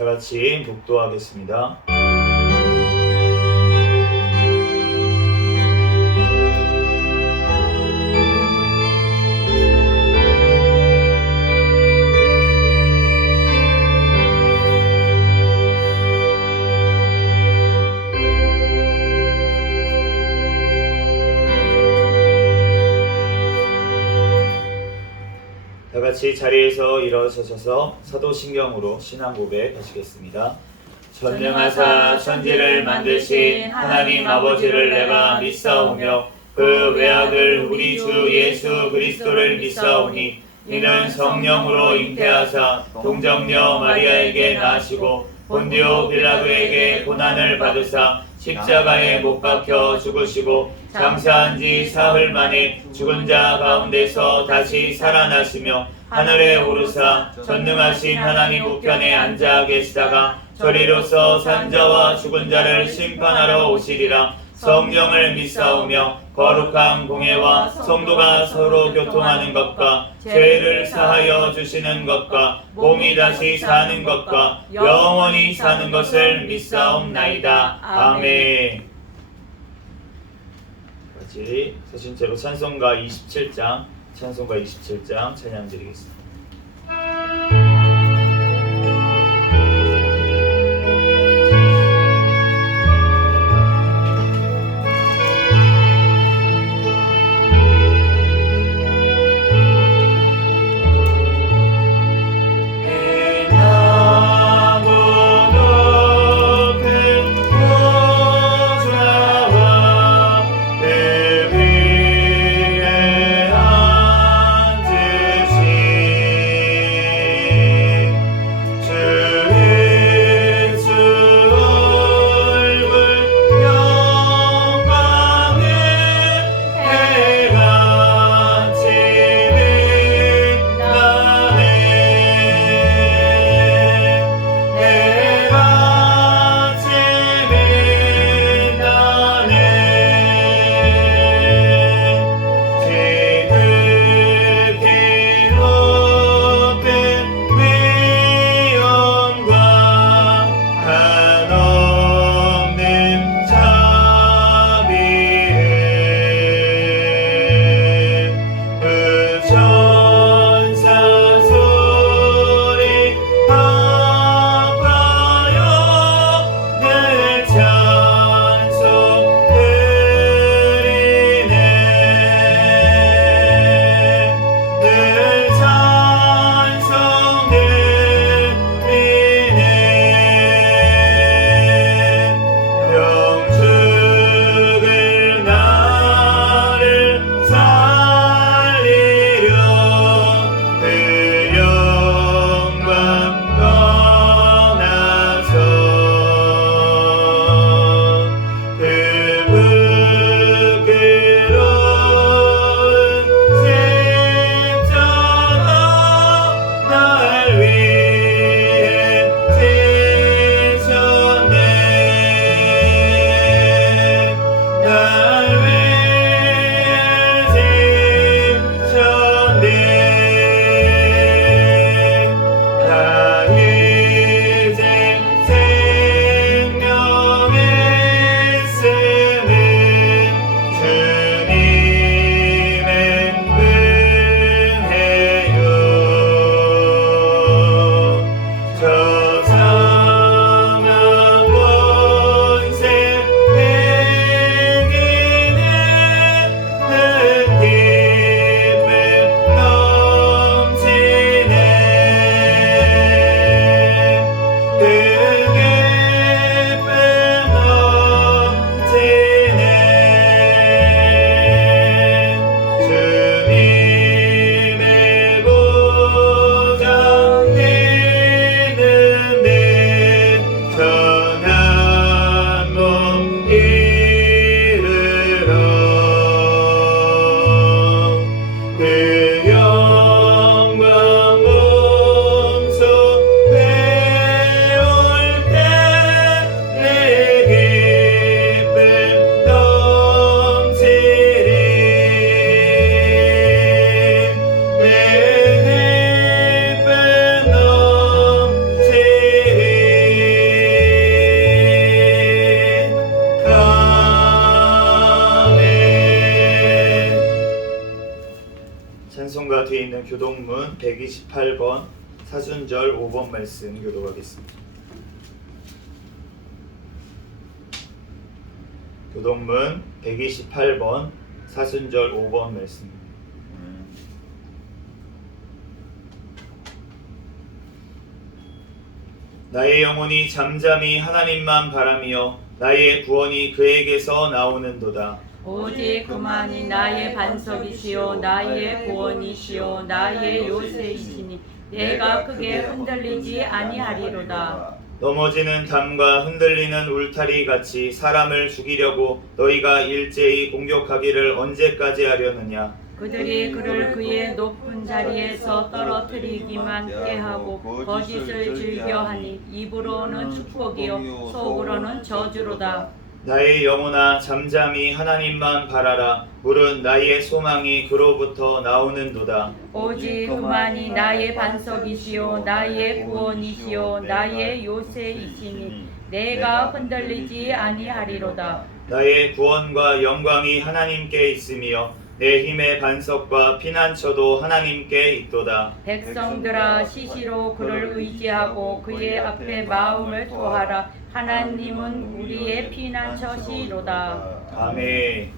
다 같이 묵도하겠습니다. 다 같이 자리에서 일어서셔서 사도신경으로 신앙 고백 하시겠습니다. 전능하사 천지를 만드신 하나님 아버지를 내가 믿사오며 그 외아들 우리 주 예수 그리스도를 믿사오니 이는 성령으로 잉태하사 동정녀 마리아에게 나시고 본디오 빌라도에게 고난을 받으사 십자가에 못 박혀 죽으시고 장사한 지 사흘 만에 죽은 자 가운데서 다시 살아나시며 하늘에 오르사 전능하신 하나님 우편에 앉아 계시다가 저리로서 산자와 죽은 자를 심판하러 오시리라. 성령을 믿사오며 거룩한 공예와 성도가 서로 교통하는 것과 죄를 사하여 주시는 것과 몸이 다시 사는 것과 영원히 사는 것을 믿사옵나이다. 아멘. 같이 서신체로 찬송가 27장 찬양 드리겠습니다. 그 위에 앉으신 찬송가 뒤에 있는 교동문 128번 사순절 5번 말씀 교독하겠습니다. 교동문 128번 사순절 5번 말씀. 나의 영혼이 잠잠히 하나님만 바라며 나의 구원이 그에게서 나오는도다. 오직 그만이 나의 반석이시요 나의 구원이시요 나의 요새이시니 내가 크게 흔들리지 아니하리로다. 넘어지는 담과 흔들리는 울타리 같이 사람을 죽이려고 너희가 일제히 공격하기를 언제까지 하려느냐. 그들이 그를 그의 높은 자리에서 떨어뜨리기만 꾀하고 거짓을 즐겨하니 입으로는 축복이요 속으로는 저주로다. 나의 영혼아 잠잠히 하나님만 바라라. 물은 나의 소망이 그로부터 나오는도다. 오직 그만이 나의 반석이시요 나의 구원이시요 나의 요새이시니 내가 흔들리지 아니하리로다. 나의 구원과 영광이 하나님께 있으며 내 힘의 반석과 피난처도 하나님께 있도다. 백성들아 시시로 그를 의지하고 그의 앞에 마음을 토하라. 하나님은 우리의 피난처시로다. 아멘.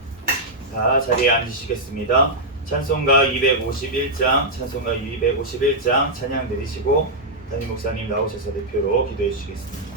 자, 자리에 앉으시겠습니다. 찬송가 251장 찬양 드리시고 담임 목사님 나오셔서 대표로 기도해 주시겠습니다.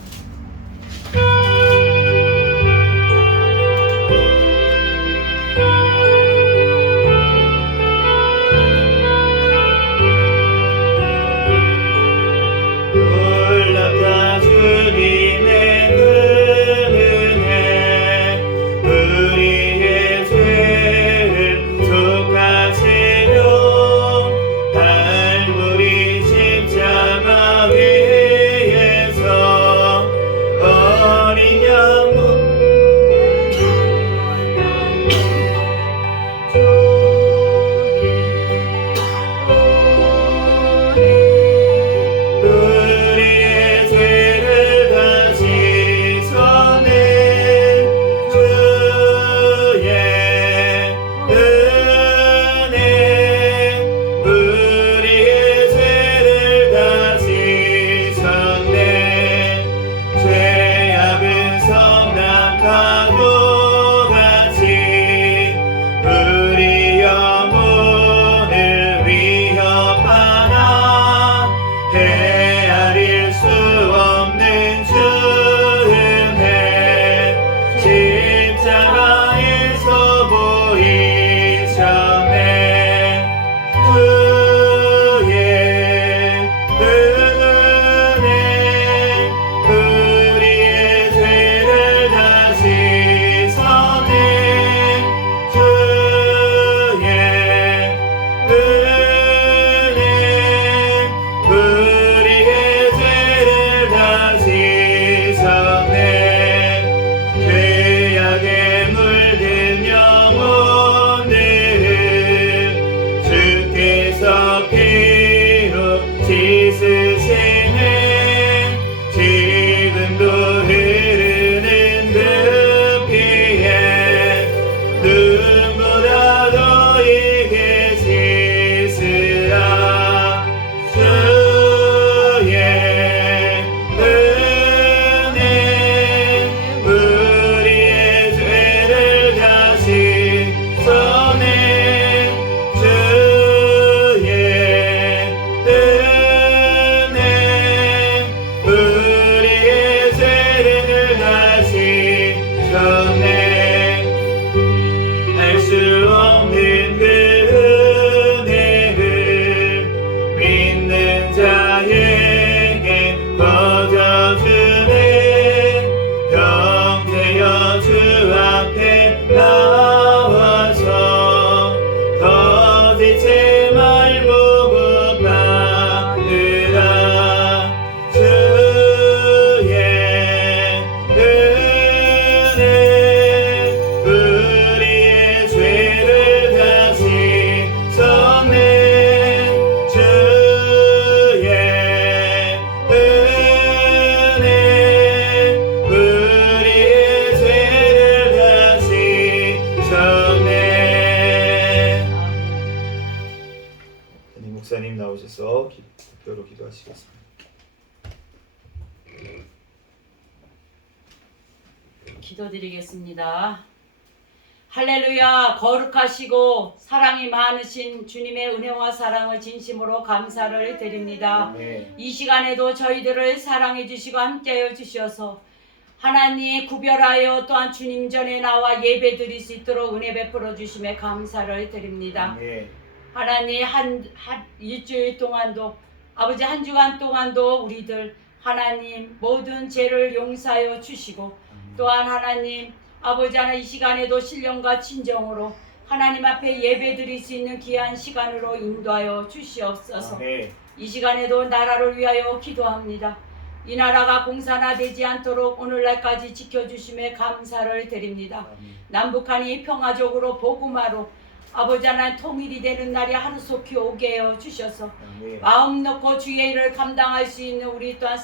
우리의 죄를 다시 목사님 나오셔서 대표로 기도하시겠습니다. 기도드리겠습니다. 할렐루야. 거룩하시고 사랑이 많으신 주님의 은혜와 사랑을 진심으로 감사를 드립니다. 아멘. 이 시간에도 저희들을 사랑해 주시고 함께하여 주셔서 하나님 구별하여 또한 주님 전에 나와 예배 드릴 수 있도록 은혜 베풀어 주심에 감사를 드립니다. 아멘. 하나님 한 일주일 동안도 아버지 한 주간 동안도 우리들 하나님 모든 죄를 용서하여 주시고 또한 하나님 아버지 하나 이 시간에도 신령과 친정으로 하나님 앞에 예배 드릴 수 있는 귀한 시간으로 인도하여 주시옵소서. 아멘. 이 시간에도 나라를 위하여 기도합니다. 이 나라가 공산화되지 않도록 오늘날까지 지켜주심에 감사를 드립니다. 아멘. 남북한이 평화적으로 복음화로 아버지 하나님 통일이 되는 날이 하루속히 오게 해 주셔서 아멘. 마음 놓고 주의 일을 감당할 수 있는 우리 또한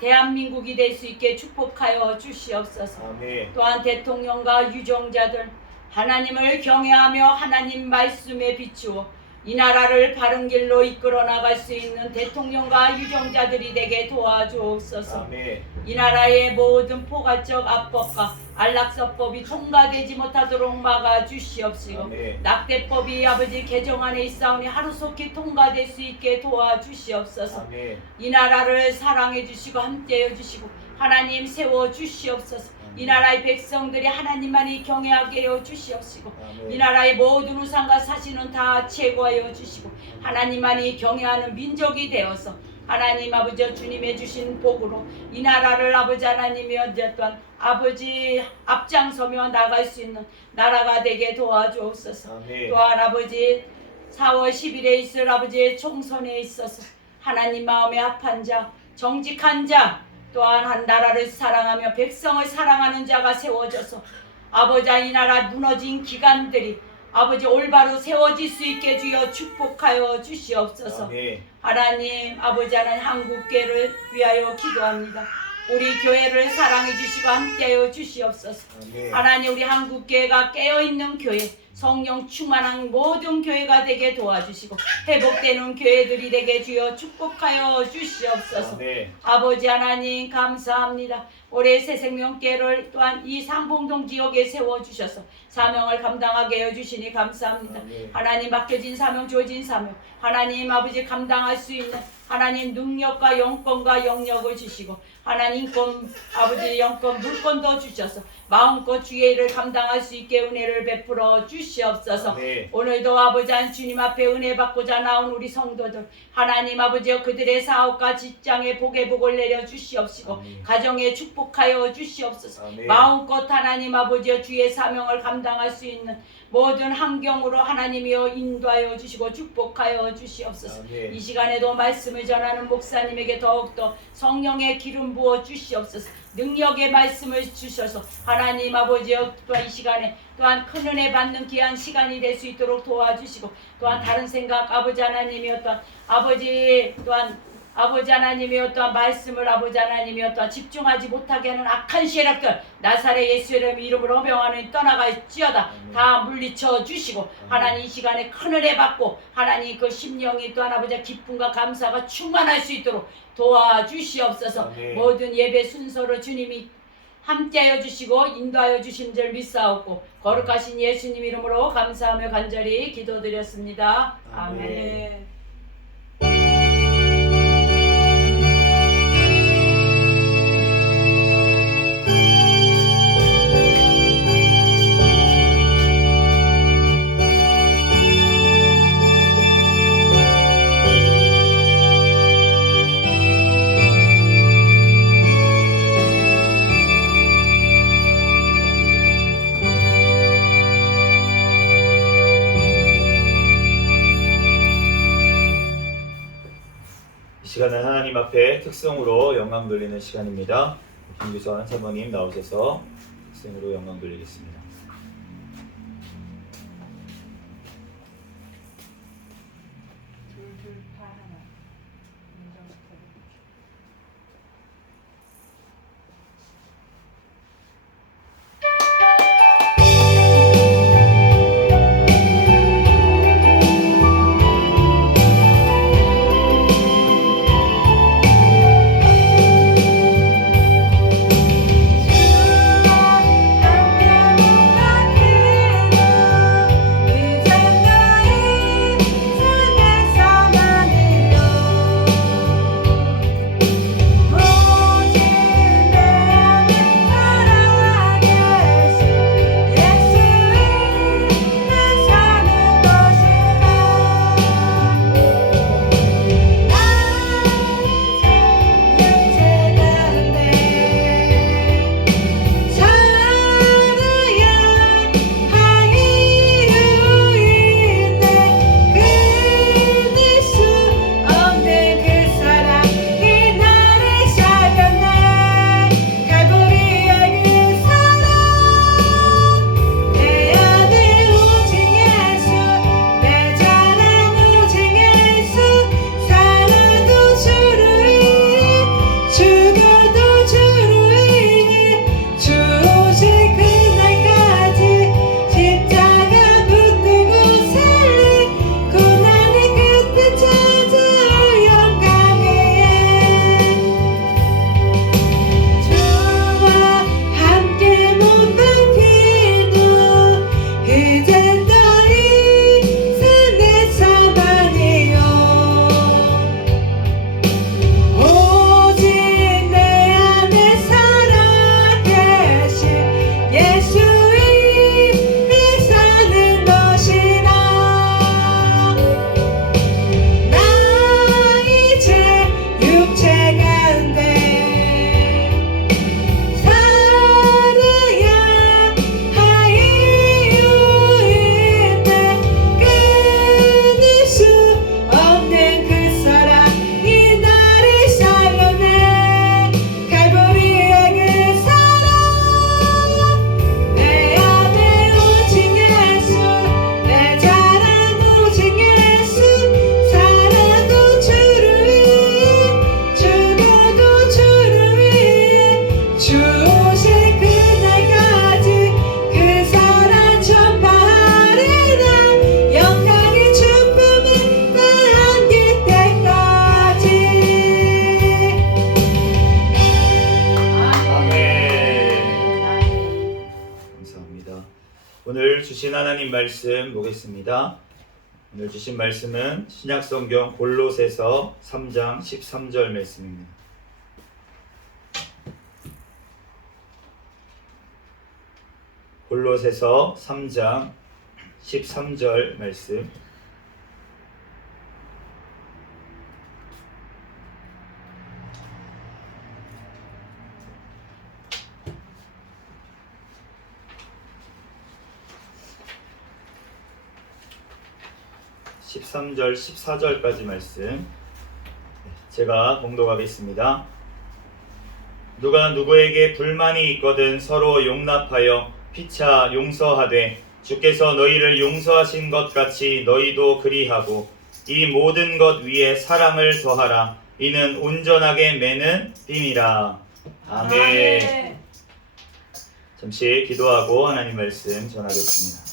대한민국이 될 수 있게 축복하여 주시옵소서. 아멘. 또한 대통령과 유정자들 하나님을 경외하며 하나님 말씀에 비추어 이 나라를 바른 길로 이끌어 나갈 수 있는 대통령과 유정자들이 되게 도와주옵소서. 아멘. 이 나라의 모든 포괄적 압법과 안락사법이 통과되지 못하도록 막아주시옵시고 아멘. 낙태법이 아버지 개정안에 있사오니 하루속히 통과될 수 있게 도와주시옵소서. 아멘. 이 나라를 사랑해 주시고 함께해 주시고 하나님 세워 주시옵소서. 이 나라의 백성들이 하나님만이 경외하게 해 주시옵시고 아멘. 이 나라의 모든 우상과 사신은 다 제거하여 주시고 하나님만이 경외하는 민족이 되어서 하나님 아버지 주님의 주신 복으로 이 나라를 아버지 하나님이 어쨌든 아버지 앞장서며 나갈 수 있는 나라가 되게 도와주옵소서. 아멘. 또한 아버지 4월 10일에 있을 아버지의 총선에 있어서 하나님 마음에 합한 자 정직한 자 또한 한 나라를 사랑하며 백성을 사랑하는 자가 세워져서 아버지 이 나라 무너진 기관들이 아버지 올바로 세워질 수 있게 주여 축복하여 주시옵소서. 아멘. 하나님 아버지 하나님 한국교회를 위하여 기도합니다. 우리 교회를 사랑해 주시고 함께하여 주시옵소서. 아멘. 하나님 우리 한국교회가 깨어있는 교회 성령 충만한 모든 교회가 되게 도와주시고 회복되는 교회들이 되게 주여 축복하여 주시옵소서. 아멘. 아버지 하나님 감사합니다. 올해 새생명교회를 또한 이 상봉동 지역에 세워주셔서 사명을 감당하게 해주시니 감사합니다. 아멘. 하나님 맡겨진 사명 주어진 사명 하나님 아버지 감당할 수 있는 하나님 능력과 영권과 영역을 주시고 하나님 인권 아버지 영권 물권도 주셔서 마음껏 주의 일을 감당할 수 있게 은혜를 베풀어 주시옵소서. 아멘. 오늘도 아버지 한 주님 앞에 은혜 받고자 나온 우리 성도들 하나님 아버지여 그들의 사업과 직장에 복의 복을 내려 주시옵시고 아멘. 가정에 축복하여 주시옵소서. 아멘. 마음껏 하나님 아버지여 주의 사명을 감당할 수 있는 모든 환경으로 하나님이여 인도하여 주시고 축복하여 주시옵소서. 아멘. 이 시간에도 말씀을 전하는 목사님에게 더욱더 성령의 기름 부어 주시옵소서. 능력의 말씀을 주셔서 하나님 아버지여 또한 이 시간에 또한 큰 은혜 받는 귀한 시간이 될 수 있도록 도와주시고 또한 다른 생각 아버지 하나님이여 또한 아버지 또한 아버지 하나님이여 또한 말씀을 아버지 하나님이여 또한 집중하지 못하게 하는 악한 세력들 나사렛 예수의 이름으로 명하는 떠나갈지어다 다 물리쳐 주시고 하나님 이 시간에 큰 은혜 받고 하나님 그 심령이 또한 아버지 기쁨과 감사가 충만할 수 있도록 도와주시옵소서. 아멘. 모든 예배 순서로 주님이 함께하여 주시고 인도하여 주신 줄 믿사옵고 거룩하신 예수님 이름으로 감사하며 간절히 기도드렸습니다. 아멘. 아멘. 이 시간은 하나님 앞에 특성으로 영광 돌리는 시간입니다. 김규선 사모님 나오셔서 특성으로 영광 돌리겠습니다. 주신 하나님 말씀 보겠습니다. 오늘 주신 말씀은 신약성경 골로새서 3장 13절 말씀입니다. 골로새서 3장 13절 말씀. (13절) (14절까지) 말씀 제가 봉독하겠습니다. 누가 누구에게 불만이 있거든 서로 용납하여 피차 용서하되 주께서 너희를 용서하신 것 같이 너희도 그리하고 이 모든 것 위에 사랑을 더하라. 이는 온전하게 매는 빔이라. 아멘. 잠시 기도하고 하나님 말씀 전하겠습니다.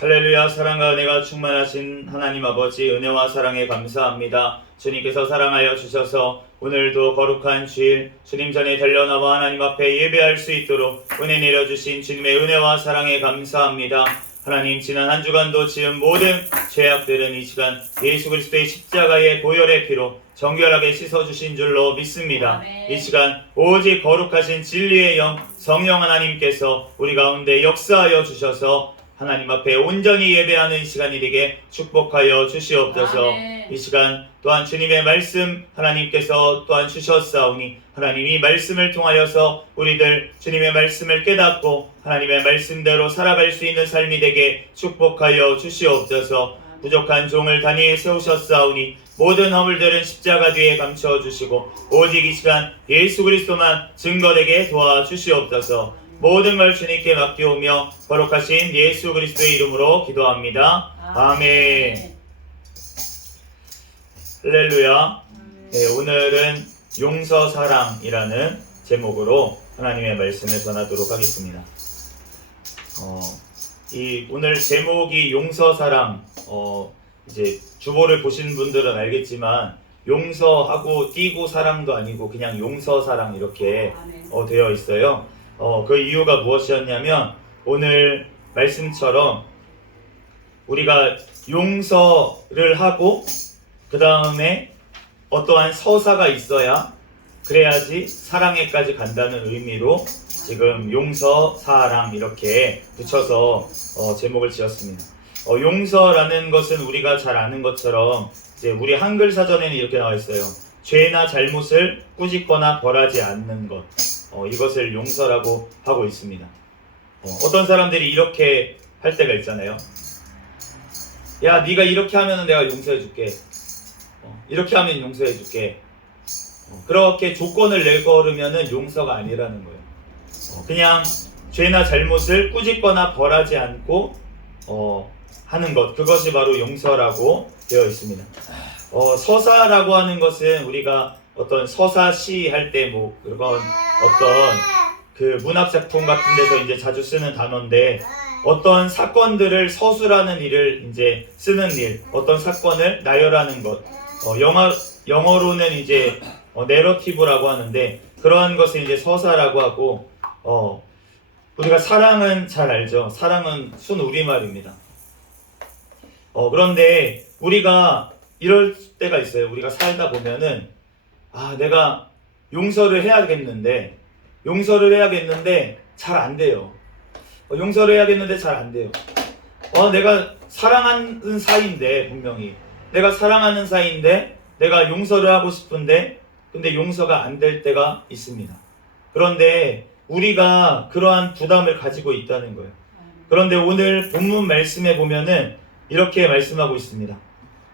할렐루야. 사랑과 은혜가 충만하신 하나님 아버지, 은혜와 사랑에 감사합니다. 주님께서 사랑하여 주셔서 오늘도 거룩한 주일 주님 전에 달려나와 하나님 앞에 예배할 수 있도록 은혜 내려주신 주님의 은혜와 사랑에 감사합니다. 하나님, 지난 한 주간도 지은 모든 죄악들은 이 시간 예수 그리스도의 십자가의 보혈의 피로 정결하게 씻어주신 줄로 믿습니다. 아멘. 이 시간 오직 거룩하신 진리의 영 성령 하나님께서 우리 가운데 역사하여 주셔서 하나님 앞에 온전히 예배하는 이 시간이 되게 축복하여 주시옵소서. 아멘. 이 시간 또한 주님의 말씀 하나님께서 또한 주셨사오니 하나님 이 말씀을 통하여서 우리들 주님의 말씀을 깨닫고 하나님의 말씀대로 살아갈 수 있는 삶이 되게 축복하여 주시옵소서. 부족한 종을 단위에 세우셨사오니 모든 허물들은 십자가 뒤에 감춰주시고 오직 이 시간 예수 그리스도만 증거되게 도와주시옵소서. 모든 걸 주님께 맡기오며 거룩하신 예수 그리스도의 이름으로 기도합니다. 아멘. 할렐루야. 네, 오늘은 용서사랑이라는 제목으로 하나님의 말씀을 전하도록 하겠습니다. 오늘 제목이 용서사랑, 이제 주보를 보신 분들은 알겠지만 용서하고 띄고 사랑도 아니고 그냥 용서사랑 이렇게 되어 있어요. 그 이유가 무엇이었냐면 오늘 말씀처럼 우리가 용서를 하고 그 다음에 어떠한 서사가 있어야 그래야지 사랑에까지 간다는 의미로 지금 용서, 사랑 이렇게 붙여서 제목을 지었습니다. 용서라는 것은 우리가 잘 아는 것처럼 이제 우리 한글 사전에는 이렇게 나와 있어요. 죄나 잘못을 꾸짖거나 벌하지 않는 것. 이것을 용서라고 하고 있습니다. 어떤 사람들이 이렇게 할 때가 있잖아요. 야, 네가 이렇게 하면 내가 용서해줄게. 이렇게 하면 용서해줄게. 그렇게 조건을 내걸으면 용서가 아니라는 거예요. 그냥 죄나 잘못을 꾸짖거나 벌하지 않고 하는 것, 그것이 바로 용서라고 되어 있습니다. 서사라고 하는 것은 우리가 어떤 서사시 할 때 뭐 그런 어떤 그 문학작품 같은 데서 이제 자주 쓰는 단어인데 어떤 사건들을 서술하는 일을 이제 쓰는 일, 어떤 사건을 나열하는 것, 영어로는 이제 내러티브라고 하는데 그러한 것을 이제 서사라고 하고 우리가 사랑은 잘 알죠. 사랑은 순 우리말입니다. 그런데 우리가 이럴 때가 있어요. 우리가 살다 보면은 내가 용서를 해야겠는데 잘 안 돼요. 용서를 해야겠는데 잘 안 돼요. 내가 사랑하는 사이인데 분명히 내가 사랑하는 사이인데 내가 용서를 하고 싶은데 근데 용서가 안 될 때가 있습니다. 그런데 우리가 그러한 부담을 가지고 있다는 거예요. 그런데 오늘 본문 말씀에 보면은 이렇게 말씀하고 있습니다.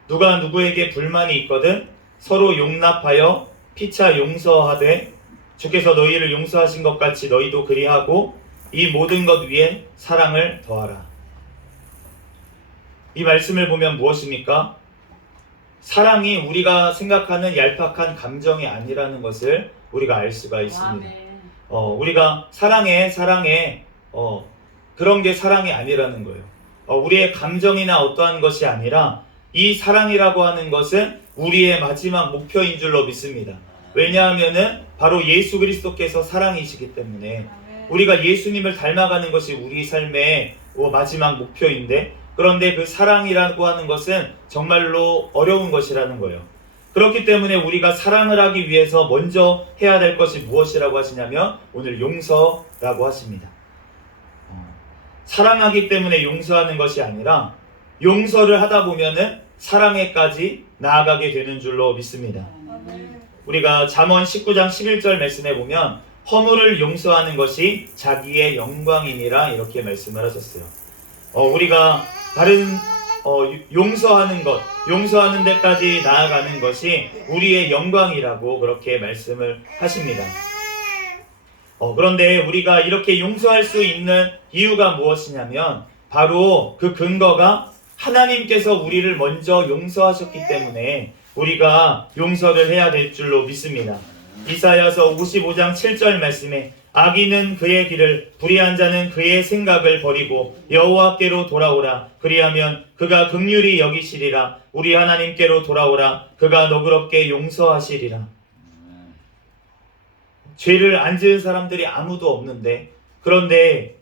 누가 누구에게 불만이 있거든 서로 용납하여 피차 용서하되 주께서 너희를 용서하신 것 같이 너희도 그리하고 이 모든 것 위에 사랑을 더하라. 이 말씀을 보면 무엇입니까? 사랑이 우리가 생각하는 얄팍한 감정이 아니라는 것을 우리가 알 수가 있습니다. 우리가 사랑해 그런 게 사랑이 아니라는 거예요. 우리의 감정이나 어떠한 것이 아니라 이 사랑이라고 하는 것은 우리의 마지막 목표인 줄로 믿습니다. 왜냐하면은 바로 예수 그리스도께서 사랑이시기 때문에 우리가 예수님을 닮아가는 것이 우리 삶의 마지막 목표인데, 그런데 그 사랑이라고 하는 것은 정말로 어려운 것이라는 거예요. 그렇기 때문에 우리가 사랑을 하기 위해서 먼저 해야 될 것이 무엇이라고 하시냐면 오늘 용서라고 하십니다. 사랑하기 때문에 용서하는 것이 아니라 용서를 하다 보면은 사랑에까지 나아가게 되는 줄로 믿습니다. 우리가 잠언 19장 11절 말씀에 보면 허물을 용서하는 것이 자기의 영광이니라 이렇게 말씀을 하셨어요. 우리가 다른 용서하는 것, 용서하는 데까지 나아가는 것이 우리의 영광이라고 그렇게 말씀을 하십니다. 그런데 우리가 이렇게 용서할 수 있는 이유가 무엇이냐면 바로 그 근거가 하나님께서 우리를 먼저 용서하셨기 때문에 우리가 용서를 해야 될 줄로 믿습니다. 이사야서 55장 7절 말씀에 악인은 그의 길을, 불의한 자는 그의 생각을 버리고 여호와께로 돌아오라. 그리하면 그가 긍휼히 여기시리라. 우리 하나님께로 돌아오라. 그가 너그럽게 용서하시리라. 죄를 안 지은 사람들이 아무도 없는데, 그런데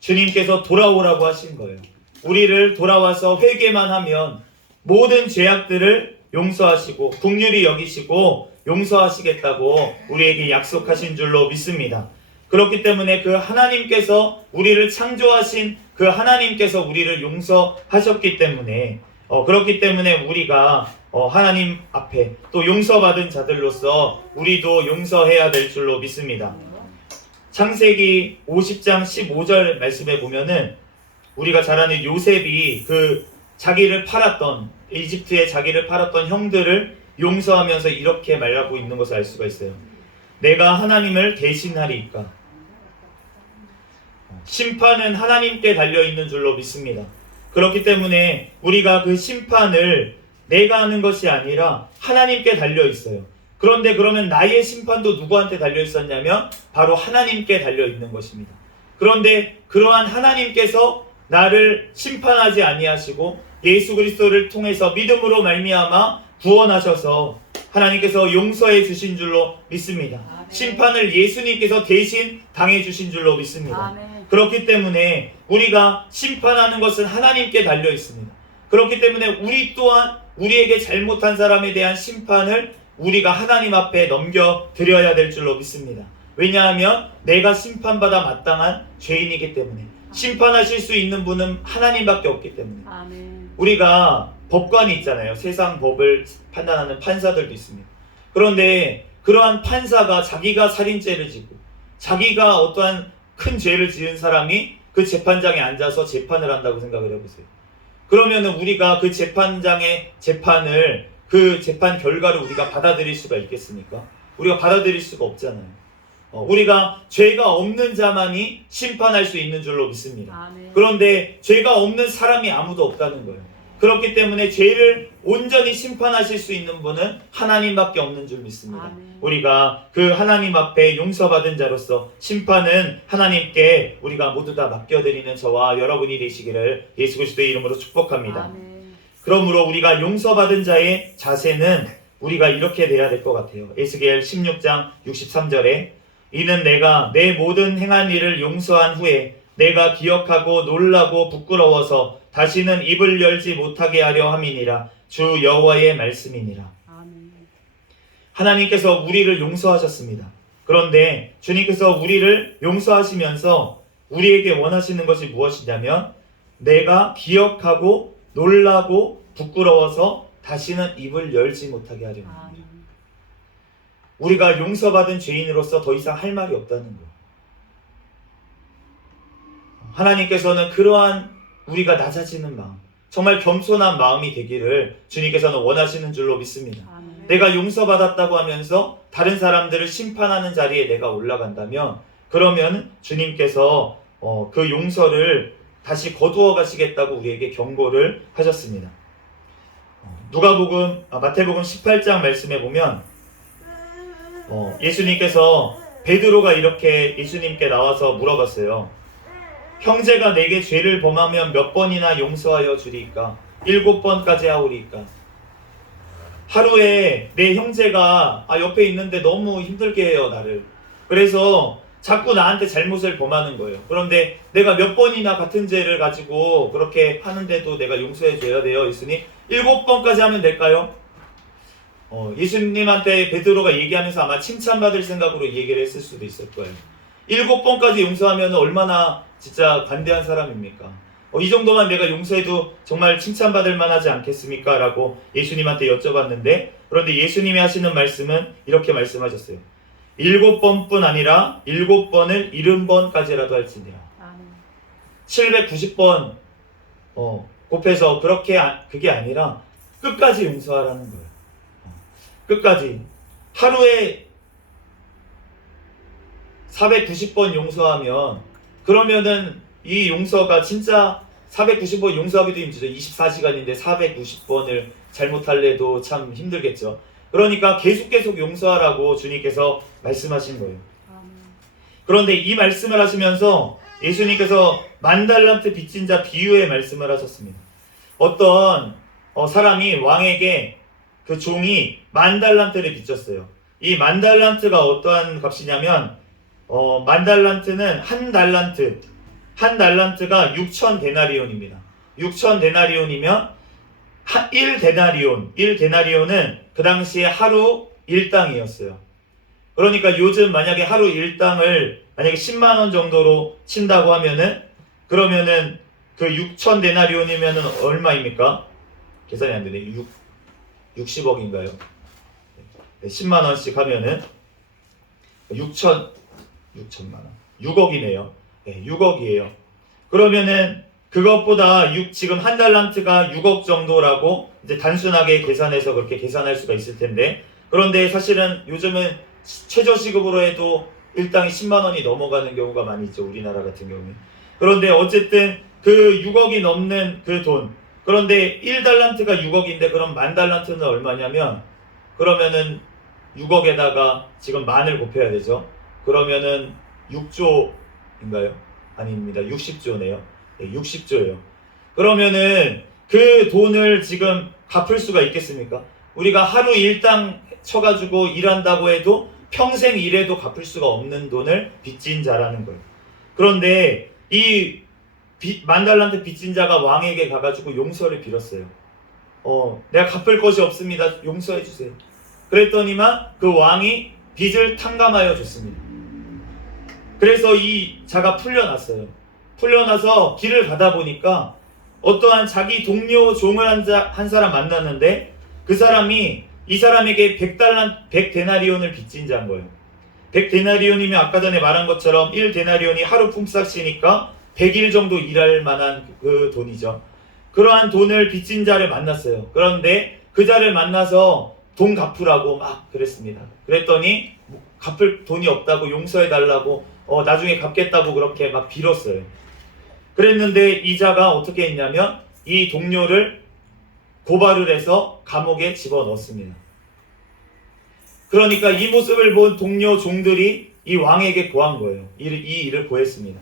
주님께서 돌아오라고 하신 거예요. 우리를 돌아와서 회개만 하면 모든 죄악들을 용서하시고 긍휼히 여기시고 용서하시겠다고 우리에게 약속하신 줄로 믿습니다. 그렇기 때문에 그 하나님께서 우리를 창조하신 그 하나님께서 우리를 용서하셨기 때문에 그렇기 때문에 우리가 하나님 앞에 또 용서받은 자들로서 우리도 용서해야 될 줄로 믿습니다. 창세기 50장 15절 말씀에 보면은 우리가 잘 아는 요셉이 그 자기를 팔았던, 이집트에 자기를 팔았던 형들을 용서하면서 이렇게 말하고 있는 것을 알 수가 있어요. 내가 하나님을 대신하리이까. 심판은 하나님께 달려있는 줄로 믿습니다. 그렇기 때문에 우리가 그 심판을 내가 하는 것이 아니라 하나님께 달려있어요. 그런데 그러면 나의 심판도 누구한테 달려있었냐면 바로 하나님께 달려있는 것입니다. 그런데 그러한 하나님께서 나를 심판하지 아니하시고 예수 그리스도를 통해서 믿음으로 말미암아 구원하셔서 하나님께서 용서해 주신 줄로 믿습니다. 아멘. 심판을 예수님께서 대신 당해 주신 줄로 믿습니다. 아멘. 그렇기 때문에 우리가 심판하는 것은 하나님께 달려 있습니다. 그렇기 때문에 우리 또한 우리에게 잘못한 사람에 대한 심판을 우리가 하나님 앞에 넘겨 드려야 될 줄로 믿습니다. 왜냐하면 내가 심판받아 마땅한 죄인이기 때문에, 심판하실 수 있는 분은 하나님밖에 없기 때문에. 아멘. 우리가 법관이 있잖아요. 세상 법을 판단하는 판사들도 있습니다. 그런데 그러한 판사가 자기가 살인죄를 지고 자기가 어떠한 큰 죄를 지은 사람이 그 재판장에 앉아서 재판을 한다고 생각을 해보세요. 그러면은 우리가 그 재판장의 재판을, 그 재판 결과를 우리가 받아들일 수가 있겠습니까? 우리가 받아들일 수가 없잖아요. 우리가 죄가 없는 자만이 심판할 수 있는 줄로 믿습니다. 아멘. 그런데 죄가 없는 사람이 아무도 없다는 거예요. 그렇기 때문에 죄를 온전히 심판하실 수 있는 분은 하나님밖에 없는 줄 믿습니다. 아멘. 우리가 그 하나님 앞에 용서받은 자로서 심판은 하나님께 우리가 모두 다 맡겨드리는 저와 여러분이 되시기를 예수 그리스도의 이름으로 축복합니다. 아멘. 그러므로 우리가 용서받은 자의 자세는 우리가 이렇게 돼야 될 것 같아요. 에스겔 16장 63절에 이는 내가 내 모든 행한 일을 용서한 후에 내가 기억하고 놀라고 부끄러워서 다시는 입을 열지 못하게 하려 함이니라. 주 여호와의 말씀이니라. 아멘. 하나님께서 우리를 용서하셨습니다. 그런데 주님께서 우리를 용서하시면서 우리에게 원하시는 것이 무엇이냐면 내가 기억하고 놀라고 부끄러워서 다시는 입을 열지 못하게 하려 합니다. 아멘. 우리가 용서받은 죄인으로서 더 이상 할 말이 없다는 거예요. 하나님께서는 그러한 우리가 낮아지는 마음, 정말 겸손한 마음이 되기를 주님께서는 원하시는 줄로 믿습니다. 아멘. 내가 용서받았다고 하면서 다른 사람들을 심판하는 자리에 내가 올라간다면 그러면 주님께서 그 용서를 다시 거두어 가시겠다고 우리에게 경고를 하셨습니다. 마태복음 18장 말씀에 보면 예수님께서 베드로가 이렇게 예수님께 나와서 물어봤어요. 형제가 내게 죄를 범하면 몇 번이나 용서하여 주리까? 7번까지 하오리까? 하루에 내 형제가 옆에 있는데 너무 힘들게 해요, 나를. 그래서 자꾸 나한테 잘못을 범하는 거예요. 그런데 내가 몇 번이나 같은 죄를 가지고 그렇게 하는데도 내가 용서해 줘야 돼요. 예수님 7번까지 하면 될까요? 예수님한테 베드로가 얘기하면서 아마 칭찬받을 생각으로 이 얘기를 했을 수도 있을 거예요. 7번까지 용서하면 얼마나 진짜 관대한 사람입니까? 이 정도만 내가 용서해도 정말 칭찬받을 만하지 않겠습니까? 라고 예수님한테 여쭤봤는데, 그런데 예수님이 하시는 말씀은 이렇게 말씀하셨어요. 7번뿐 아니라 7번을 70번까지라도 할지니라. 790번 곱해서 그게 아니라 끝까지 용서하라는 거예요. 끝까지. 하루에 490번 용서하면, 그러면은 이 용서가 진짜 490번 용서하기도 힘들죠. 24시간인데 490번을 잘못할래도 참 힘들겠죠. 그러니까 계속 용서하라고 주님께서 말씀하신 거예요. 그런데 이 말씀을 하시면서 예수님께서 10,000달란트 빚진 자 비유의 말씀을 하셨습니다. 어떤 사람이 왕에게 그 종이 10,000달란트를 빚졌어요. 이 10,000달란트가 어떠한 값이냐면 10,000달란트는 한 달란트가 6,000데나리온입니다. 6,000데나리온이면 1데나리온은 그 당시에 하루 1당이었어요. 그러니까 요즘 만약에 하루 1당을 만약에 10만 원 정도로 친다고 하면은, 그러면은 그 6,000데나리온이면은 얼마입니까? 계산이 안 되네. 60억인가요? 10만 원씩 하면은 6천만 원. 6억이네요. 네, 6억이에요. 그러면은 그것보다 지금 한 달란트가 6억 정도라고 이제 단순하게 계산해서 그렇게 계산할 수가 있을 텐데, 그런데 사실은 요즘은 최저시급으로 해도 일당이 10만 원이 넘어가는 경우가 많이 있죠. 우리나라 같은 경우는. 그런데 어쨌든 그 6억이 넘는 그 돈, 그런데 1달란트가 6억인데 그럼 10,000달란트는 얼마냐면, 그러면은 6억에다가 지금 만을 곱해야 되죠. 그러면은 6조인가요? 아닙니다. 60조네요. 네, 60조예요. 그러면은 그 돈을 지금 갚을 수가 있겠습니까? 우리가 하루 일당 쳐가지고 일한다고 해도 평생 일해도 갚을 수가 없는 돈을 빚진 자라는 거예요. 그런데 이 10,000달란트 빚진 자가 왕에게 가가지고 용서를 빌었어요. 내가 갚을 것이 없습니다. 용서해 주세요. 그랬더니만 그 왕이 빚을 탕감하여 줬습니다. 그래서 이 자가 풀려났어요. 풀려나서 길을 가다 보니까 어떠한 자기 동료 종을 한 사람 만났는데, 그 사람이 이 사람에게 100데나리온을 빚진 자인 거예요. 100데나리온이면 아까 전에 말한 것처럼 1데나리온이 하루 품삯이니까 100일 정도 일할 만한 그 돈이죠. 그러한 돈을 빚진 자를 만났어요. 그런데 그 자를 만나서 돈 갚으라고 막 그랬습니다. 그랬더니 갚을 돈이 없다고, 용서해달라고, 나중에 갚겠다고 그렇게 막 빌었어요. 그랬는데 이 자가 어떻게 했냐면 이 동료를 고발을 해서 감옥에 집어넣었습니다. 그러니까 이 모습을 본 동료 종들이 이 왕에게 고한 거예요. 이 일을 고했습니다.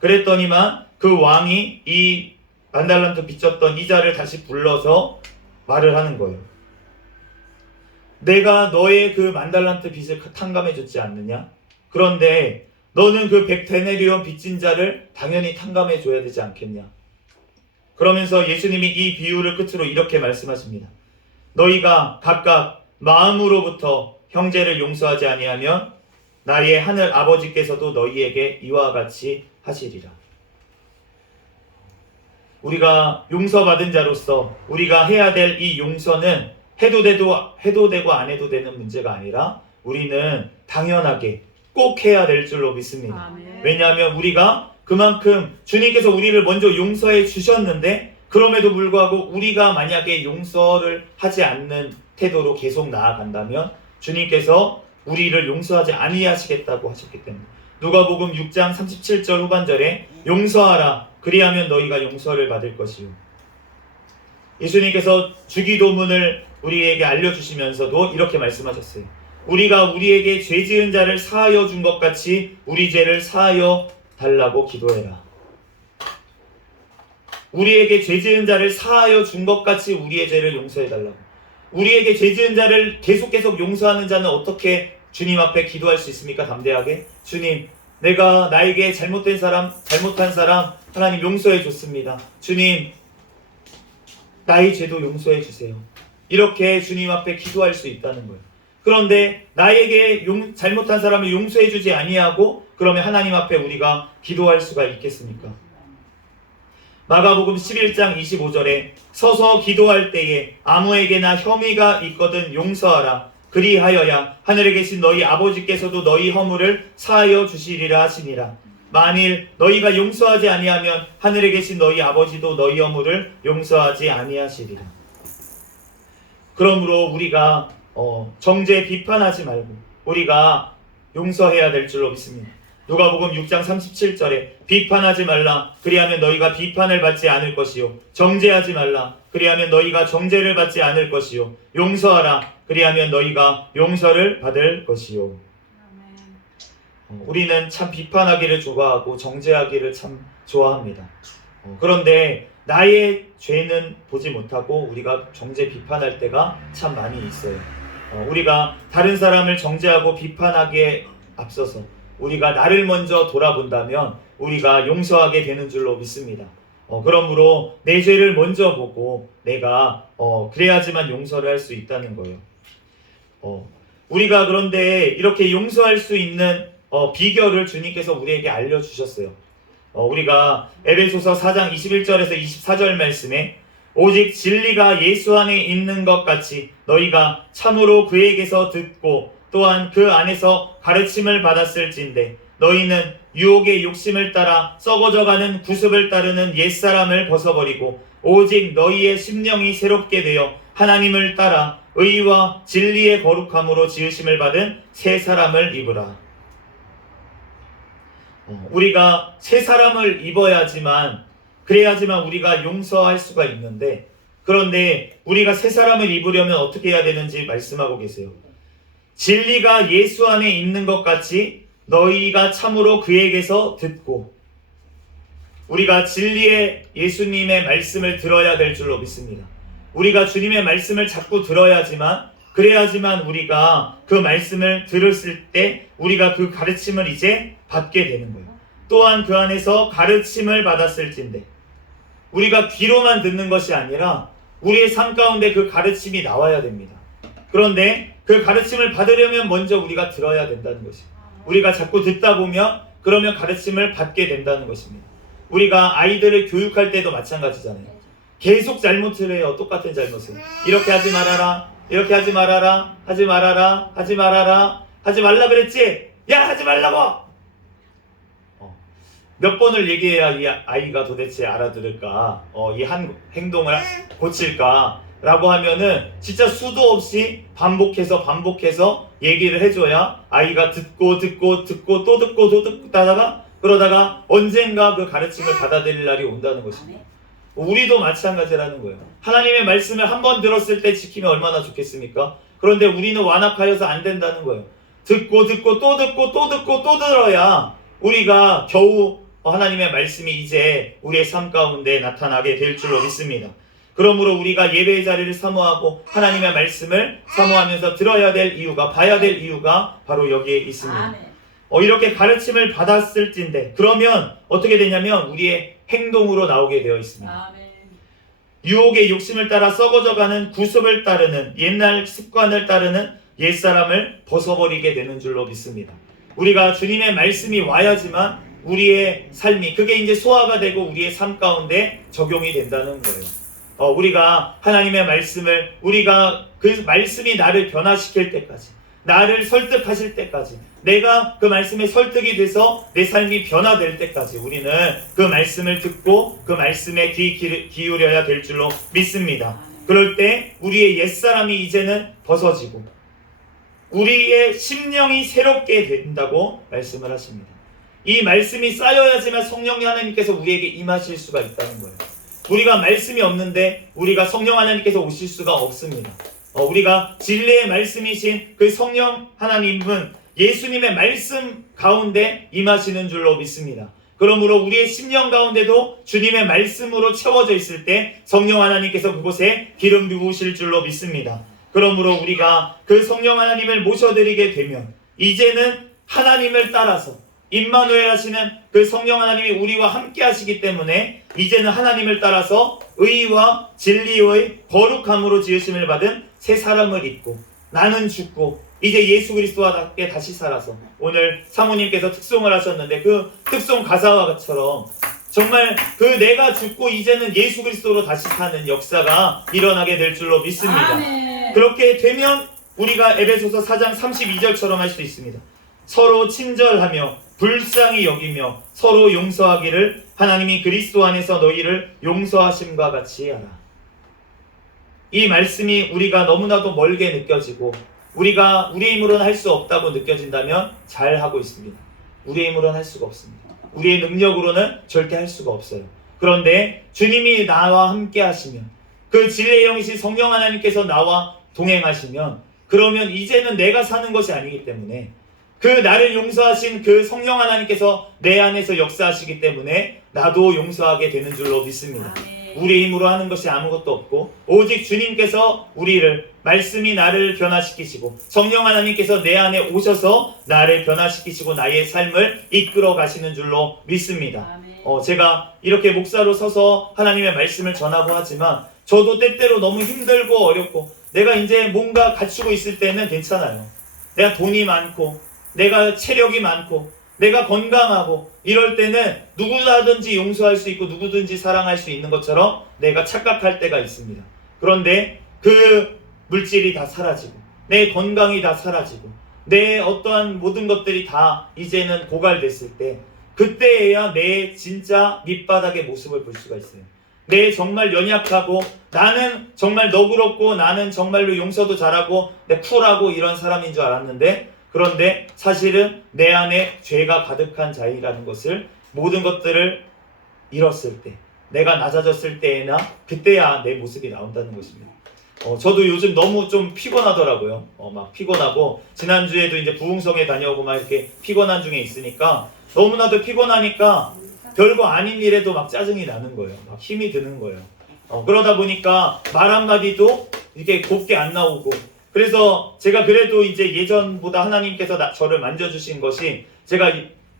그랬더니만 그 왕이 이 10,000달란트 빚졌던 이 자를 다시 불러서 말을 하는 거예요. 내가 너의 그 10,000달란트 빚을 탕감해 줬지 않느냐? 그런데 너는 그 100데나리온 빚진 자를 당연히 탕감해 줘야 되지 않겠냐? 그러면서 예수님이 이 비유를 끝으로 이렇게 말씀하십니다. 너희가 각각 마음으로부터 형제를 용서하지 아니하면 나의 하늘 아버지께서도 너희에게 이와 같이 하시리라. 우리가 용서받은 자로서 우리가 해야 될 이 용서는 해도 되고 안 해도 되는 문제가 아니라 우리는 당연하게 꼭 해야 될 줄로 믿습니다. 아멘. 왜냐하면 우리가 그만큼 주님께서 우리를 먼저 용서해 주셨는데, 그럼에도 불구하고 우리가 만약에 용서를 하지 않는 태도로 계속 나아간다면 주님께서 우리를 용서하지 아니하시겠다고 하셨기 때문에, 누가복음 6장 37절 후반절에 용서하라 그리하면 너희가 용서를 받을 것이요. 예수님께서 주기도문을 우리에게 알려주시면서도 이렇게 말씀하셨어요. 우리가 우리에게 죄 지은 자를 사하여 준 것 같이 우리 죄를 사하여 달라고 기도해라. 우리에게 죄 지은 자를 사하여 준 것 같이 우리의 죄를 용서해 달라고. 우리에게 죄 지은 자를 계속 용서하는 자는 어떻게 주님 앞에 기도할 수 있습니까? 담대하게 주님, 내가 나에게 잘못한 사람 하나님 용서해 줬습니다. 주님, 나의 죄도 용서해 주세요. 이렇게 주님 앞에 기도할 수 있다는 거예요. 그런데 나에게 잘못한 사람을 용서해 주지 아니하고 그러면 하나님 앞에 우리가 기도할 수가 있겠습니까? 마가복음 11장 25절에 서서 기도할 때에 아무에게나 혐의가 있거든 용서하라. 그리하여야 하늘에 계신 너희 아버지께서도 너희 허물을 사하여 주시리라 하시니라. 만일 너희가 용서하지 아니하면 하늘에 계신 너희 아버지도 너희 허물을 용서하지 아니하시리라. 그러므로 우리가 정죄 비판하지 말고 우리가 용서해야 될 줄로 믿습니다. 누가복음 6장 37절에 비판하지 말라. 그리하면 너희가 비판을 받지 않을 것이요. 정죄하지 말라. 그리하면 너희가 정죄를 받지 않을 것이요. 용서하라. 그리하면 너희가 용서를 받을 것이요. 우리는 참 비판하기를 좋아하고 정죄하기를 참 좋아합니다. 그런데 나의 죄는 보지 못하고 우리가 정죄 비판할 때가 참 많이 있어요. 우리가 다른 사람을 정죄하고 비판하기에 앞서서 우리가 나를 먼저 돌아본다면 우리가 용서하게 되는 줄로 믿습니다. 그러므로 내 죄를 먼저 보고 내가 그래야지만 용서를 할 수 있다는 거예요. 우리가 그런데 이렇게 용서할 수 있는 비결을 주님께서 우리에게 알려주셨어요. 우리가 에베소서 4장 21절에서 24절 말씀에 오직 진리가 예수 안에 있는 것 같이 너희가 참으로 그에게서 듣고 또한 그 안에서 가르침을 받았을진데 너희는 유혹의 욕심을 따라 썩어져가는 구습을 따르는 옛사람을 벗어버리고 오직 너희의 심령이 새롭게 되어 하나님을 따라 의와 진리의 거룩함으로 지으심을 받은 새 사람을 입으라. 우리가 새 사람을 입어야지만 그래야지만 우리가 용서할 수가 있는데 그런데 우리가 새 사람을 입으려면 어떻게 해야 되는지 말씀하고 계세요. 진리가 예수 안에 있는 것 같이 너희가 참으로 그에게서 듣고 우리가 진리의 예수님의 말씀을 들어야 될 줄로 믿습니다. 우리가 주님의 말씀을 자꾸 들어야지만 그래야지만 우리가 그 말씀을 들었을 때 우리가 그 가르침을 이제 받게 되는 거예요. 또한 그 안에서 가르침을 받았을진데 우리가 귀로만 듣는 것이 아니라 우리의 삶 가운데 그 가르침이 나와야 됩니다. 그런데 그 가르침을 받으려면 먼저 우리가 들어야 된다는 것입니다. 우리가 자꾸 듣다 보면 그러면 가르침을 받게 된다는 것입니다. 우리가 아이들을 교육할 때도 마찬가지잖아요. 계속 잘못을 해요. 똑같은 잘못을. 이렇게 하지 말아라. 이렇게 하지 말아라. 하지 말아라. 하지 말아라. 하지 말라 그랬지? 야 하지 말라고! 몇 번을 얘기해야 이 아이가 도대체 알아들을까? 이 한 행동을 고칠까? 라고 하면은 진짜 수도 없이 반복해서 얘기를 해줘야 아이가 듣고 또 듣고 하다가 그러다가 언젠가 그 가르침을 받아들일 날이 온다는 것입니다. 우리도 마찬가지라는 거예요. 하나님의 말씀을 한 번 들었을 때 지키면 얼마나 좋겠습니까? 그런데 우리는 완악하여서 안 된다는 거예요. 듣고 또 들어야 우리가 겨우 하나님의 말씀이 이제 우리의 삶 가운데 나타나게 될 줄로 믿습니다. 그러므로 우리가 예배의 자리를 사모하고 하나님의 말씀을 사모하면서 들어야 될 이유가 봐야 될 이유가 바로 여기에 있습니다. 이렇게 가르침을 받았을진데 그러면 어떻게 되냐면 우리의 행동으로 나오게 되어 있습니다. 유혹의 욕심을 따라 썩어져가는 구습을 따르는 옛날 습관을 따르는 옛사람을 벗어버리게 되는 줄로 믿습니다. 우리가 주님의 말씀이 와야지만 우리의 삶이 그게 이제 소화가 되고 우리의 삶 가운데 적용이 된다는 거예요. 우리가 하나님의 말씀을 우리가 그 말씀이 나를 변화시킬 때까지 나를 설득하실 때까지 내가 그 말씀에 설득이 돼서 내 삶이 변화될 때까지 우리는 그 말씀을 듣고 그 말씀에 귀 기울여야 될 줄로 믿습니다. 그럴 때 우리의 옛사람이 이제는 벗어지고 우리의 심령이 새롭게 된다고 말씀을 하십니다. 이 말씀이 쌓여야지만 성령 하나님께서 우리에게 임하실 수가 있다는 거예요. 우리가 말씀이 없는데 우리가 성령 하나님께서 오실 수가 없습니다. 우리가 진리의 말씀이신 그 성령 하나님은 예수님의 말씀 가운데 임하시는 줄로 믿습니다. 그러므로 우리의 심령 가운데도 주님의 말씀으로 채워져 있을 때 성령 하나님께서 그곳에 기름 부으실 줄로 믿습니다. 그러므로 우리가 그 성령 하나님을 모셔드리게 되면 이제는 하나님을 따라서 임마누엘 하시는 그 성령 하나님이 우리와 함께 하시기 때문에 이제는 하나님을 따라서 의와 진리의 거룩함으로 지으심을 받은 새 사람을 입고 나는 죽고 이제 예수 그리스도와 함께 다시 살아서 오늘 사모님께서 특송을 하셨는데 그 특송 가사와처럼 정말 그 내가 죽고 이제는 예수 그리스도로 다시 사는 역사가 일어나게 될 줄로 믿습니다. 아멘. 그렇게 되면 우리가 에베소서 4장 32절처럼 할 수 있습니다. 서로 친절하며 불쌍히 여기며 서로 용서하기를 하나님이 그리스도 안에서 너희를 용서하심과 같이 하라. 이 말씀이 우리가 너무나도 멀게 느껴지고 우리가 우리의 힘으로는 할 수 없다고 느껴진다면 잘 하고 있습니다. 우리의 힘으로는 할 수가 없습니다. 우리의 능력으로는 절대 할 수가 없어요. 그런데 주님이 나와 함께 하시면 그 진리의 영이신 성령 하나님께서 나와 동행하시면 그러면 이제는 내가 사는 것이 아니기 때문에 그 나를 용서하신 그 성령 하나님께서 내 안에서 역사하시기 때문에 나도 용서하게 되는 줄로 믿습니다. 우리의 힘으로 하는 것이 아무것도 없고 오직 주님께서 우리를 말씀이 나를 변화시키시고 성령 하나님께서 내 안에 오셔서 나를 변화시키시고 나의 삶을 이끌어 가시는 줄로 믿습니다. 제가 이렇게 목사로 서서 하나님의 말씀을 전하고 하지만 저도 때때로 너무 힘들고 어렵고 내가 이제 뭔가 갖추고 있을 때는 괜찮아요. 내가 돈이 많고 내가 체력이 많고 내가 건강하고 이럴 때는 누구라든지 용서할 수 있고 누구든지 사랑할 수 있는 것처럼 내가 착각할 때가 있습니다. 그런데 그 물질이 다 사라지고 내 건강이 다 사라지고 내 어떠한 모든 것들이 다 이제는 고갈됐을 때 그때에야 내 진짜 밑바닥의 모습을 볼 수가 있어요. 내 정말 연약하고 나는 정말 너그럽고 나는 정말로 용서도 잘하고 내 쿨하고 이런 사람인 줄 알았는데 그런데 사실은 내 안에 죄가 가득한 자이라는 것을 모든 것들을 잃었을 때 내가 낮아졌을 때나 그때야 내 모습이 나온다는 것입니다. 저도 요즘 너무 좀 피곤하더라고요. 막 피곤하고 지난주에도 이제 부흥성에 다녀오고 막 이렇게 피곤한 중에 있으니까 너무나도 피곤하니까 별거 아닌 일에도 막 짜증이 나는 거예요. 막 힘이 드는 거예요. 그러다 보니까 말 한마디도 이게 곱게 안 나오고 그래서 제가 그래도 이제 예전보다 하나님께서 저를 만져주신 것이 제가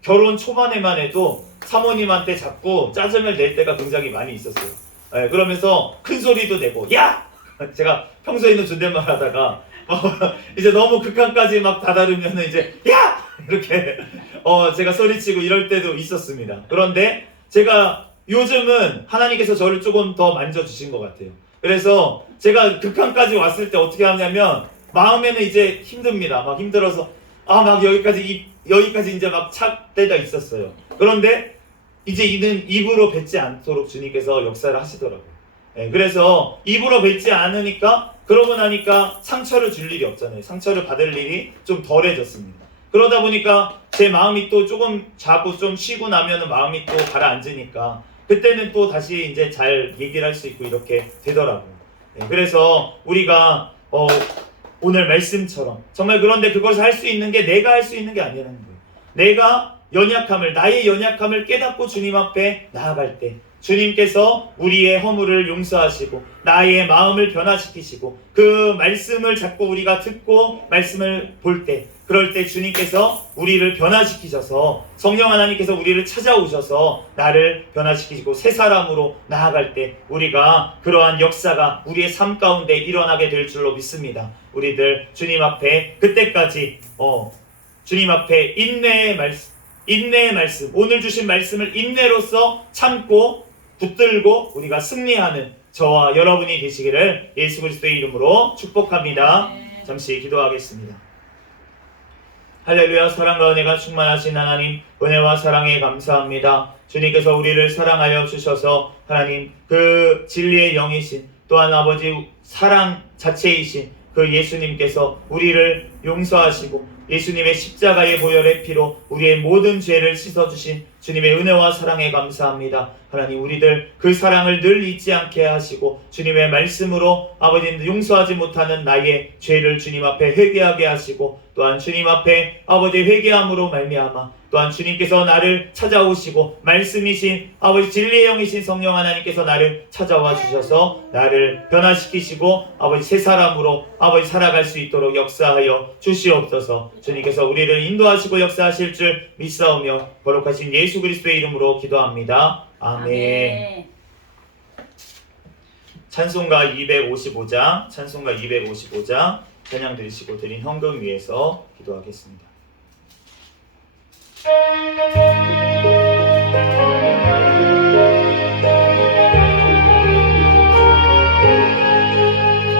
결혼 초반에만 해도 사모님한테 자꾸 짜증을 낼 때가 굉장히 많이 있었어요. 그러면서 큰 소리도 내고 야! 제가 평소에는 존댓말 하다가 이제 너무 극한까지 막 다다르면 이제 야! 이렇게 제가 소리치고 이럴 때도 있었습니다. 그런데 제가 요즘은 하나님께서 저를 조금 더 만져주신 것 같아요. 그래서 제가 극한까지 왔을 때 어떻게 하냐면 마음에는 이제 힘듭니다. 막 힘들어서 막 여기까지 이제 막 찰 때가 있었어요. 그런데 이제 이는 입으로 뱉지 않도록 주님께서 역사를 하시더라고요. 그래서 입으로 뱉지 않으니까 그러고 나니까 상처를 줄 일이 없잖아요. 상처를 받을 일이 좀 덜해졌습니다. 그러다 보니까 제 마음이 또 조금 자고 좀 쉬고 나면은 마음이 또 가라앉으니까 그때는 또 다시 이제 잘 얘기를 할 수 있고 이렇게 되더라고요. 그래서 우리가 오늘 말씀처럼 정말 그런데 그것을 할 수 있는 게 내가 할 수 있는 게 아니라는 거예요. 내가 나의 연약함을 깨닫고 주님 앞에 나아갈 때 주님께서 우리의 허물을 용서하시고 나의 마음을 변화시키시고 그 말씀을 자꾸 우리가 듣고 말씀을 볼 때 그럴 때 주님께서 우리를 변화시키셔서 성령 하나님께서 우리를 찾아오셔서 나를 변화시키시고 새 사람으로 나아갈 때 우리가 그러한 역사가 우리의 삶 가운데 일어나게 될 줄로 믿습니다. 우리들 주님 앞에 그때까지 주님 앞에 인내의 말씀 오늘 주신 말씀을 인내로서 참고 붙들고 우리가 승리하는 저와 여러분이 되시기를 예수 그리스도의 이름으로 축복합니다. 잠시 기도하겠습니다. 할렐루야. 사랑과 은혜가 충만하신 하나님, 은혜와 사랑에 감사합니다. 주님께서 우리를 사랑하여 주셔서 하나님 그 진리의 영이신 또한 아버지 사랑 자체이신 그 예수님께서 우리를 용서하시고 예수님의 십자가의 보혈의 피로 우리의 모든 죄를 씻어주신 주님의 은혜와 사랑에 감사합니다. 하나님 우리들 그 사랑을 늘 잊지 않게 하시고 주님의 말씀으로 아버지 용서하지 못하는 나의 죄를 주님 앞에 회개하게 하시고 또한 주님 앞에 아버지 회개함으로 말미암아 또 또한 주님께서 나를 찾아오시고 말씀이신 아버지 진리의 영이신 성령 하나님께서 나를 찾아와 주셔서 나를 변화시키시고 아버지 새 사람으로 아버지 살아갈 수 있도록 역사하여 주시옵소서. 주님께서 우리를 인도하시고 역사하실 줄 믿사오며 거룩하신 예수 그리스도의 이름으로 기도합니다. 아멘. 찬송가 255장 찬양 드리시고 드린 헌금 위해서 기도하겠습니다.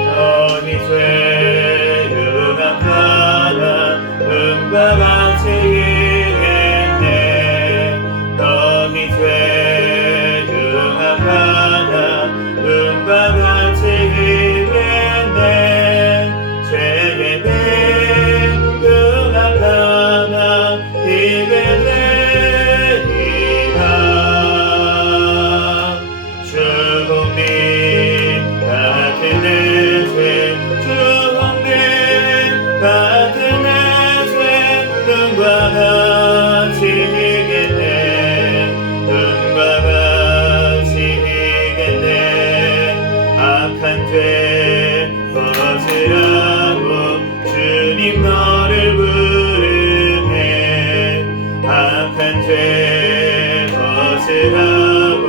너희 죄 흉악하나 은과 같이 일했네. 너희 죄 흉악하나 은과 같이 일했네. 죄의 배 흉악하나 이게 되리라. 주홍빛 같은 내 죄 주홍빛 같은 내 죄 눈과 같이 이겠네. 눈과 같이 이겠네. 악한 죄 벗으라고 주님 너를 부르네. 악한 죄 벗으라고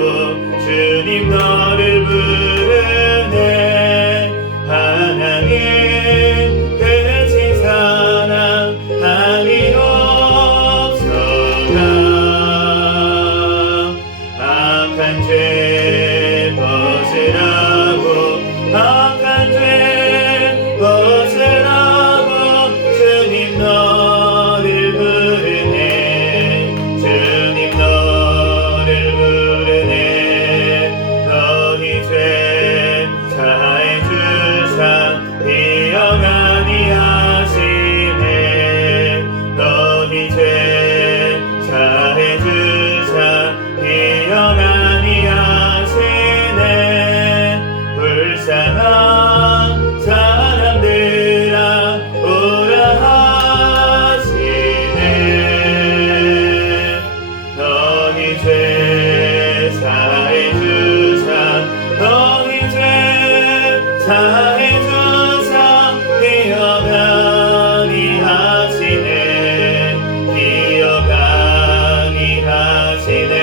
주님 너를 부르네. 하나님 대신 사랑하니 없어라. 악한 죄 벗으라고 악한 죄 벗으라고 주님 너를 부르네. 주님 너를 부르네. 너희 죄 사해 주사 비어가니 하시네. 너희 죄 사해 주사 비어가니 하시네. 불쌍한 사람들아 오라 하시네. 너희 죄 사해 주사 너희 죄 사해 주사 비어가니 하시네. 비어가니 하시네.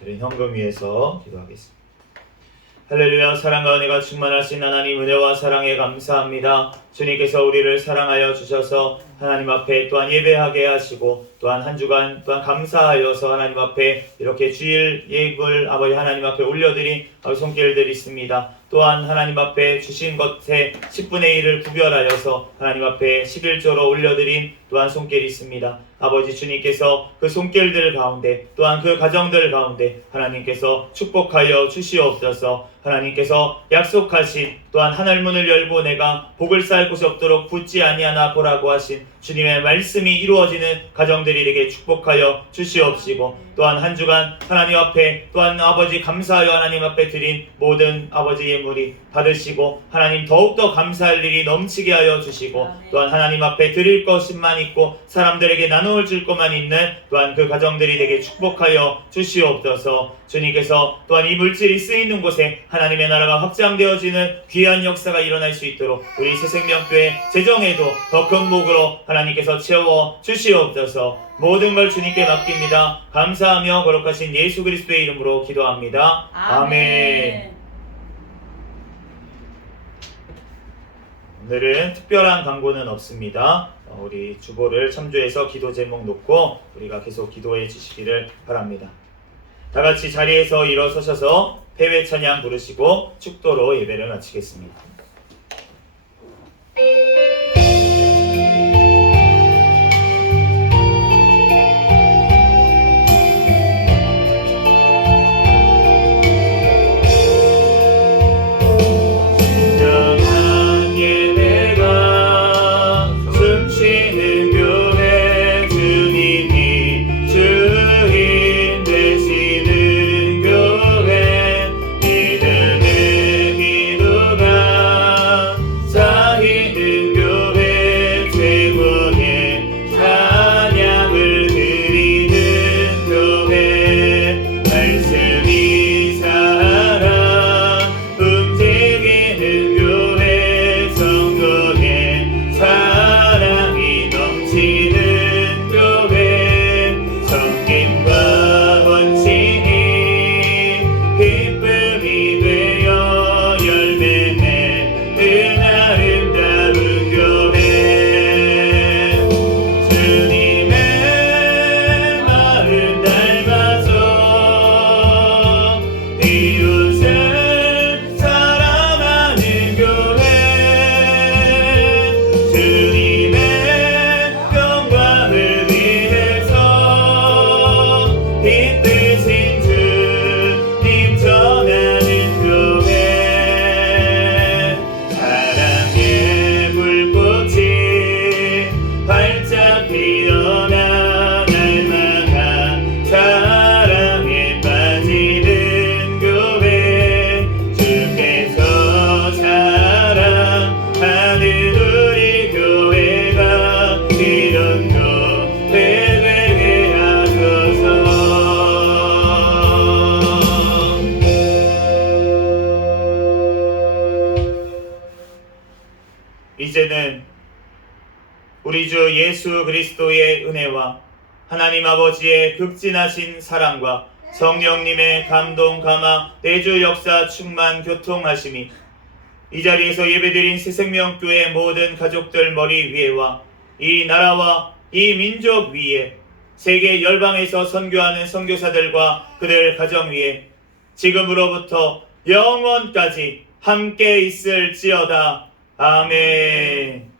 드린 헌금 위해서 기도하겠습니다. 할렐루야. 사랑과 은혜가 충만하신 하나님 은혜와 사랑에 감사합니다. 주님께서 우리를 사랑하여 주셔서 하나님 앞에 또한 예배하게 하시고 또한 한 주간 또한 감사하여서 하나님 앞에 이렇게 주일 예불 아버지 하나님 앞에 올려드린 손길들이 있습니다. 또한 하나님 앞에 주신 것에 10분의 1을 구별하여서 하나님 앞에 11조로 올려드린 또한 손길이 있습니다. 아버지 주님께서 그 손길들 가운데 또한 그 가정들 가운데 하나님께서 축복하여 주시옵소서. 하나님께서 약속하신 또한 하늘 문을 열고 내가 복을 쌓을 곳이 없도록 붙지 아니하나 보라고 하신 주님의 말씀이 이루어지는 가정들이 되게 축복하여 주시옵시고 또한 한 주간 하나님 앞에 또한 아버지 감사하여 하나님 앞에 드린 모든 아버지 예물이 받으시고 하나님 더욱더 감사할 일이 넘치게 하여 주시고 또한 하나님 앞에 드릴 것만 있고 사람들에게 나누어 줄 것만 있는 또한 그 가정들이 되게 축복하여 주시옵소서. 주님께서 또한 이 물질이 쓰이는 곳에 하나님의 나라가 확장되어지는 귀한 역사가 일어날 수 있도록 우리 새생명교회 재정에도 더 큰 복으로 하나님께서 채워 주시옵소서. 모든 걸 주님께 맡깁니다. 감사하며 거룩하신 예수 그리스도의 이름으로 기도합니다. 아멘. 오늘은 특별한 광고는 없습니다. 우리 주보를 참조해서 기도 제목 놓고 우리가 계속 기도해 주시기를 바랍니다. 다 같이 자리에서 일어서셔서 패회 찬양 부르시고 축도로 예배를 마치겠습니다. 믿음의 기도가 빠지는 교회 섬김과 헌신이 기쁨이 되어 열매 맺는 아름다운 교회 주님의 마음 닮아서 이웃을 사랑하는 교회 주님의 영광을 위해서 빛드신 주님 전하는 교회 사랑의 불꽃이 활짝 피어나 날마다 사랑에 빠지는 교회 주께서 사랑하는 우리 교회가 이런 교회 되게 하소서. 이제는 우리 주 예수 그리스도의 은혜와 하나님 아버지의 극진하신 사랑과 성령님의 감동 감화 내주 역사 충만 교통하심이 이 자리에서 예배드린 새생명교회 모든 가족들 머리 위에와 이 나라와 이 민족 위에 세계 열방에서 선교하는 선교사들과 그들 가정 위에 지금으로부터 영원까지 함께 있을지어다. 아멘.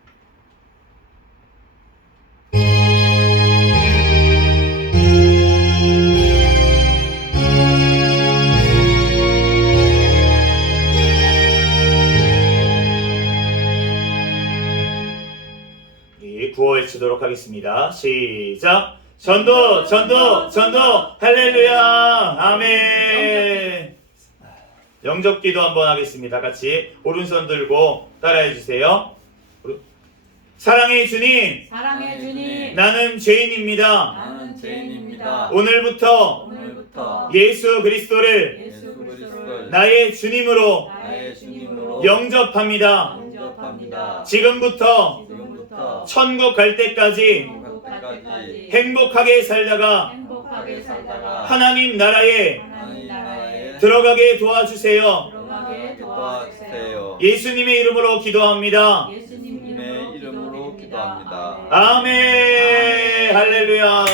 우리 구호 외치도록 하겠습니다. 시작. 전도 전도 전도 할렐루야. 아멘. 영접기도 한번 하겠습니다. 같이 오른손 들고 따라해 주세요. 사랑의 주님, 사랑의 주님, 나는 죄인입니다. 나는 죄인입니다. 오늘부터 예수 그리스도를 예수 그리스도를 나의 주님으로 나의 주님으로 영접합니다. 영접합니다. 지금부터 천국 갈 때까지 행복하게까지 행복하게 살다가 행복하게 살다가 하나님 나라에 하나님 나라에 들어가게 도와주세요. 들어가게 도와주세요. 예수님의 이름으로 기도합니다. 예수님 이름으로 기도합니다. 아멘. 할렐루야.